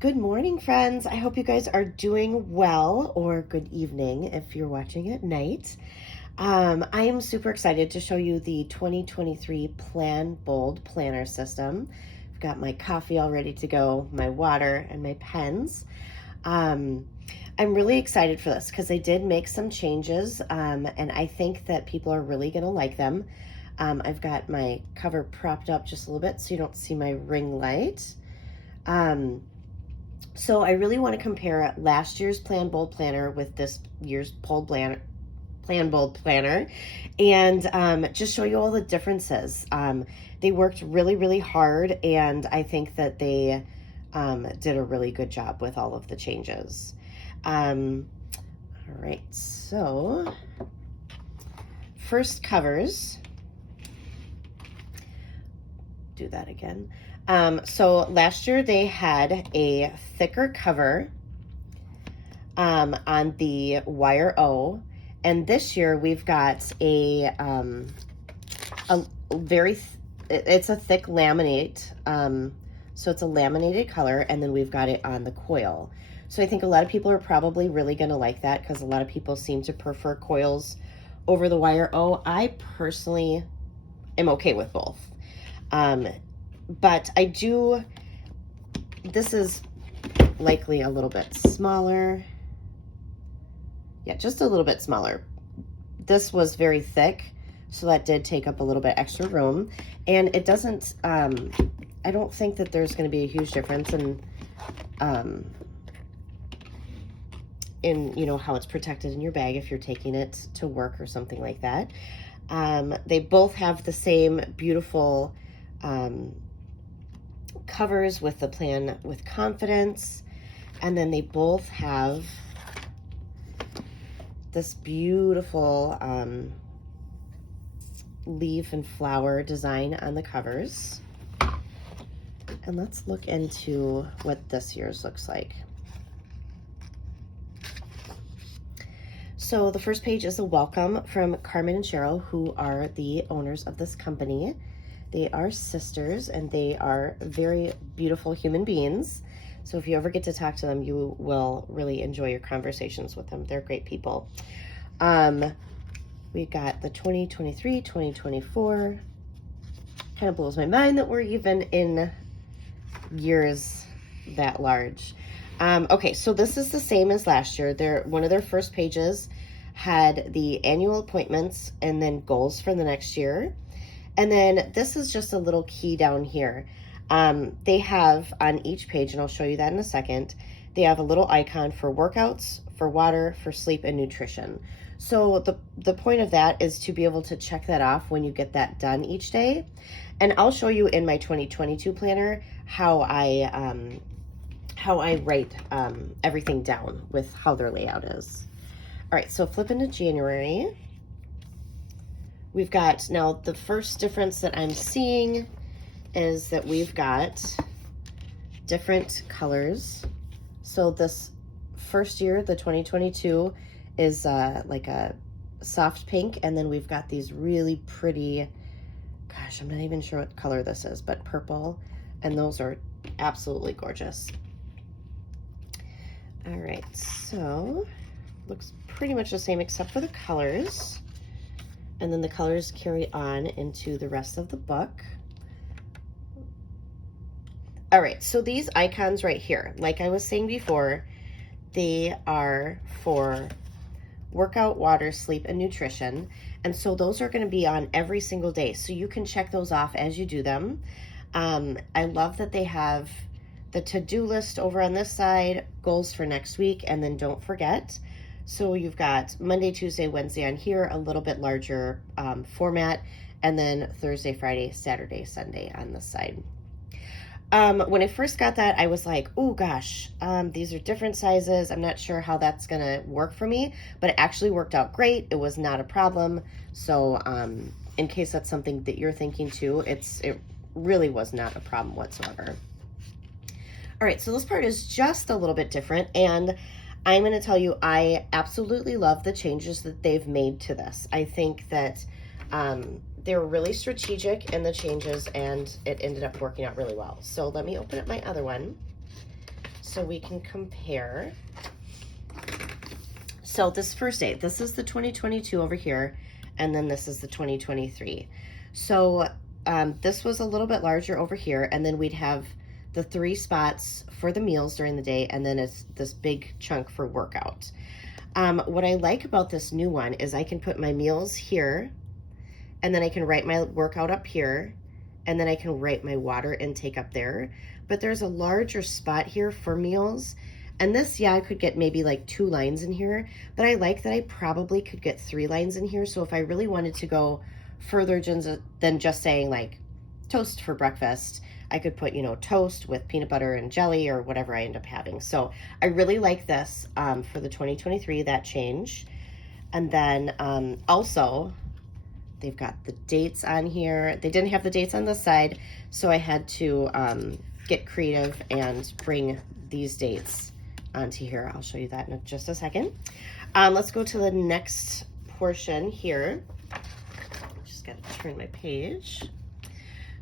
Good morning, friends. I hope you guys are doing well, or good evening if you're watching at night. I am super excited to show you the 2023 PlanBold Planner System. I've got my coffee all ready to go, my water, and my pens. I'm really excited for this because they did make some changes, and I think that people are really going to like them. I've got my cover propped up just a little bit so you don't see my ring light. So I really want to compare last year's PlanBold Planner with this year's PlanBold Planner, and just show you all the differences. They worked really, really hard, and I think that they did a really good job with all of the changes. All right, so first covers. Do that again. So last year they had a thicker cover on the wire O, and this year we've got it's a thick laminate, so it's a laminated color, and then we've got it on the coil. So I think a lot of people are probably really going to like that because a lot of people seem to prefer coils over the wire O. I personally am okay with both. But this is likely a little bit smaller. Yeah, just a little bit smaller. This was very thick, so that did take up a little bit extra room. And it doesn't, I don't think that there's going to be a huge difference in how it's protected in your bag if you're taking it to work or something like that. They both have the same beautiful covers with the Plan with Confidence, and then they both have this beautiful leaf and flower design on the covers. And let's look into what this year's looks like. So the first page is a welcome from Carmen and Cheryl, who are the owners of this company. They are sisters, and they are very beautiful human beings. So if you ever get to talk to them, you will really enjoy your conversations with them. They're great people. We got the 2023, 2024. Kind of blows my mind that we're even in years that large. Okay, so this is the same as last year. One of their first pages had the annual appointments and then goals for the next year. And then this is just a little key down here. They have on each page, and I'll show you that in a second, they have a little icon for workouts, for water, for sleep, and nutrition. So the point of that is to be able to check that off when you get that done each day. And I'll show you in my 2022 planner how I write everything down with how their layout is. All right, so flip into January. We've got, now the first difference that I'm seeing is that we've got different colors. So this first year, the 2022, is like a soft pink, and then we've got these really pretty, gosh, I'm not even sure what color this is, but purple, and those are absolutely gorgeous. All right, so looks pretty much the same except for the colors. And then the colors carry on into the rest of the book. All right, so these icons right here, like I was saying before, they are for workout, water, sleep, and nutrition. And so those are going to be on every single day. So you can check those off as you do them. I love that they have the to-do list over on this side, goals for next week, and then don't forget. So you've got Monday, Tuesday, Wednesday on here, a little bit larger format, and then Thursday, Friday, Saturday, Sunday on this side. When I first got that, I was like, oh gosh, these are different sizes. I'm not sure how that's gonna work for me, but it actually worked out great. It was not a problem. So in case that's something that you're thinking too, it really was not a problem whatsoever. All right, so this part is just a little bit different, and I'm going to tell you, I absolutely love the changes that they've made to this. I think that they were really strategic in the changes, and it ended up working out really well. So let me open up my other one. so we can compare. So this first day, this is the 2022 over here, and then this is the 2023. So this was a little bit larger over here, and then we'd have the 3 spots for the meals during the day, and then it's this big chunk for workout. What I like about this new one is I can put my meals here, and then I can write my workout up here, and then I can write my water intake up there. But there's a larger spot here for meals. And this, yeah, I could get maybe like 2 lines in here, but I like that I probably could get 3 lines in here. So if I really wanted to go further than just saying like toast for breakfast, I could put, you know, toast with peanut butter and jelly or whatever I end up having. So I really like this for the 2023, that change. And then also, they've got the dates on here. They didn't have the dates on this side, so I had to get creative and bring these dates onto here. I'll show you that in just a second. Let's go to the next portion here. Just got to turn my page.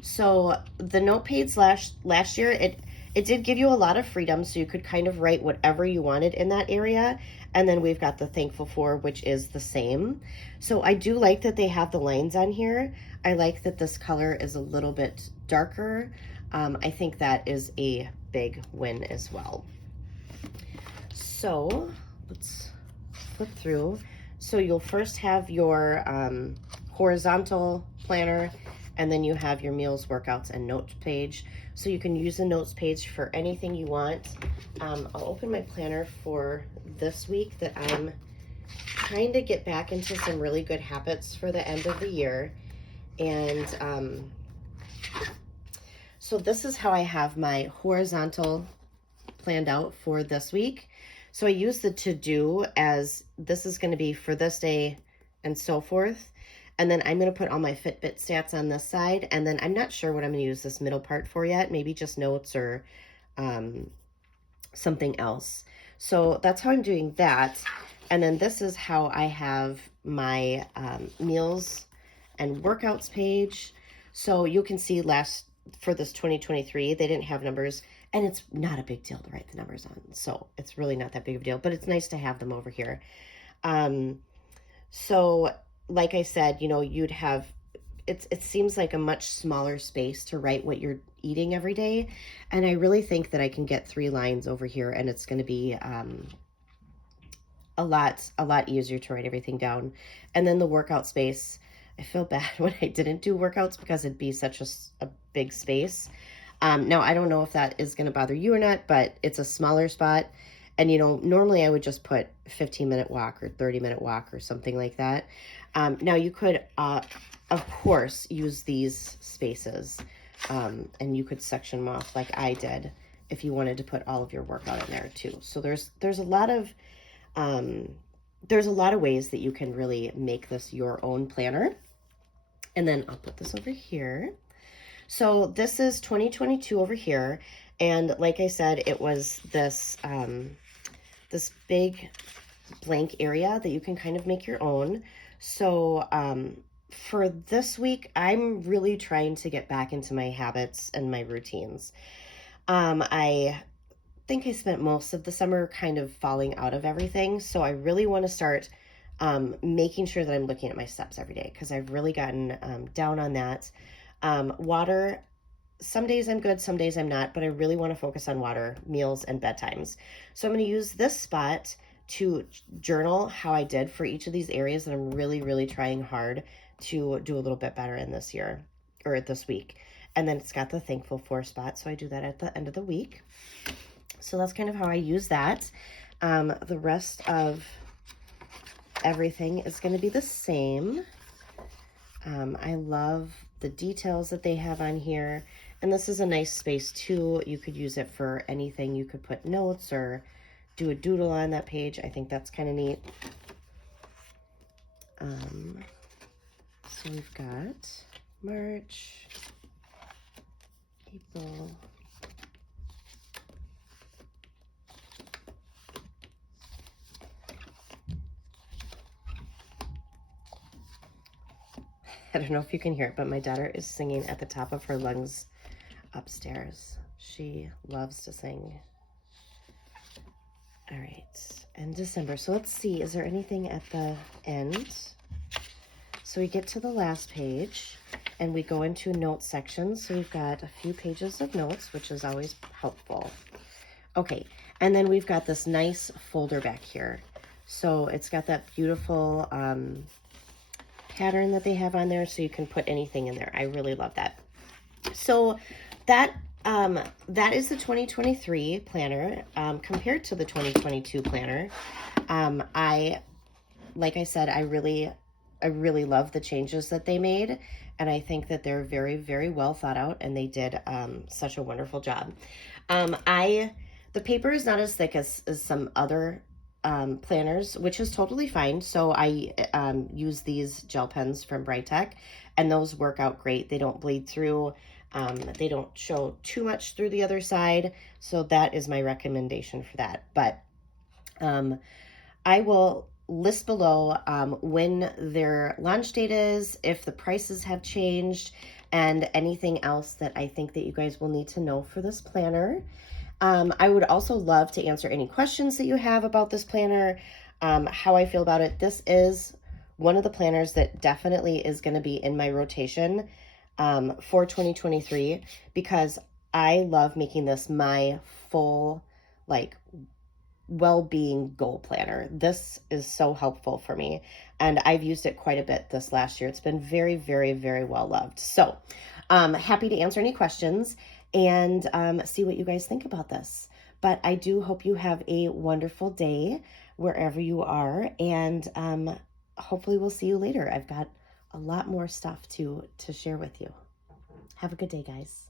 So the note page last year, it did give you a lot of freedom, so you could kind of write whatever you wanted in that area. And then we've got the thankful for, which is the same. So I do like that they have the lines on here. I like that this color is a little bit darker. I think that is a big win as well. So let's flip through. So you'll first have your horizontal planner, and then you have your meals, workouts, and notes page. So you can use the notes page for anything you want. I'll open my planner for this week that I'm trying to get back into some really good habits for the end of the year. And so this is how I have my horizontal planned out for this week. So I use the to-do as this is going to be for this day and so forth. And then I'm going to put all my Fitbit stats on this side. And then I'm not sure what I'm going to use this middle part for yet. Maybe just notes or something else. So that's how I'm doing that. And then this is how I have my meals and workouts page. So you can see for this 2023, they didn't have numbers. And it's not a big deal to write the numbers on. So it's really not that big of a deal. But it's nice to have them over here. So like I said, you know, you'd have, it seems like a much smaller space to write what you're eating every day. And I really think that I can get 3 lines over here, and it's going to be a lot easier to write everything down. And then the workout space, I feel bad when I didn't do workouts because it'd be such a big space. Now, I don't know if that is going to bother you or not, but it's a smaller spot. And, you know, normally I would just put 15-minute walk or 30-minute walk or something like that. Now, you could, of course, use these spaces, and you could section them off like I did if you wanted to put all of your workout in there too. So there's a lot of ways that you can really make this your own planner. And then I'll put this over here. So this is 2022 over here. And like I said, it was this, this big blank area that you can kind of make your own. So for this week, I'm really trying to get back into my habits and my routines. I think I spent most of the summer kind of falling out of everything. So I really want to start making sure that I'm looking at my steps every day, because I've really gotten down on that. Water, some days I'm good, some days I'm not, but I really want to focus on water, meals, and bedtimes. So I'm going to use this spot to journal how I did for each of these areas that I'm really, really trying hard to do a little bit better in this year, or this week. And then it's got the thankful for spot, so I do that at the end of the week. So that's kind of how I use that. The rest of everything is going to be the same. I love the details that they have on here. And this is a nice space too. You could use it for anything. You could put notes or do a doodle on that page. I think that's kind of neat. So we've got March, April, I don't know if you can hear it, but my daughter is singing at the top of her lungs upstairs. She loves to sing. All right, and December. So let's see, is there anything at the end? So we get to the last page and we go into notes section. So we've got a few pages of notes, which is always helpful. Okay, and then we've got this nice folder back here. So it's got that beautiful pattern that they have on there, so you can put anything in there. I really love that. So that is the 2023 planner compared to the 2022 planner. Like I said, I really love the changes that they made, and I think that they're very, very well thought out, and they did such a wonderful job. The paper is not as thick as some other planners, which is totally fine. So I use these gel pens from Brightech, and those work out great. They don't bleed through. They don't show too much through the other side. So that is my recommendation for that. But I will list below when their launch date is, if the prices have changed, and anything else that I think that you guys will need to know for this planner. I would also love to answer any questions that you have about this planner, how I feel about it. This is one of the planners that definitely is going to be in my rotation for 2023, because I love making this my full, like, well-being goal planner. This is so helpful for me, and I've used it quite a bit this last year. It's been very, very, very well loved. So happy to answer any questions and see what you guys think about this. But I do hope you have a wonderful day wherever you are, and hopefully we'll see you later. I've got a lot more stuff to share with you. Have a good day, guys.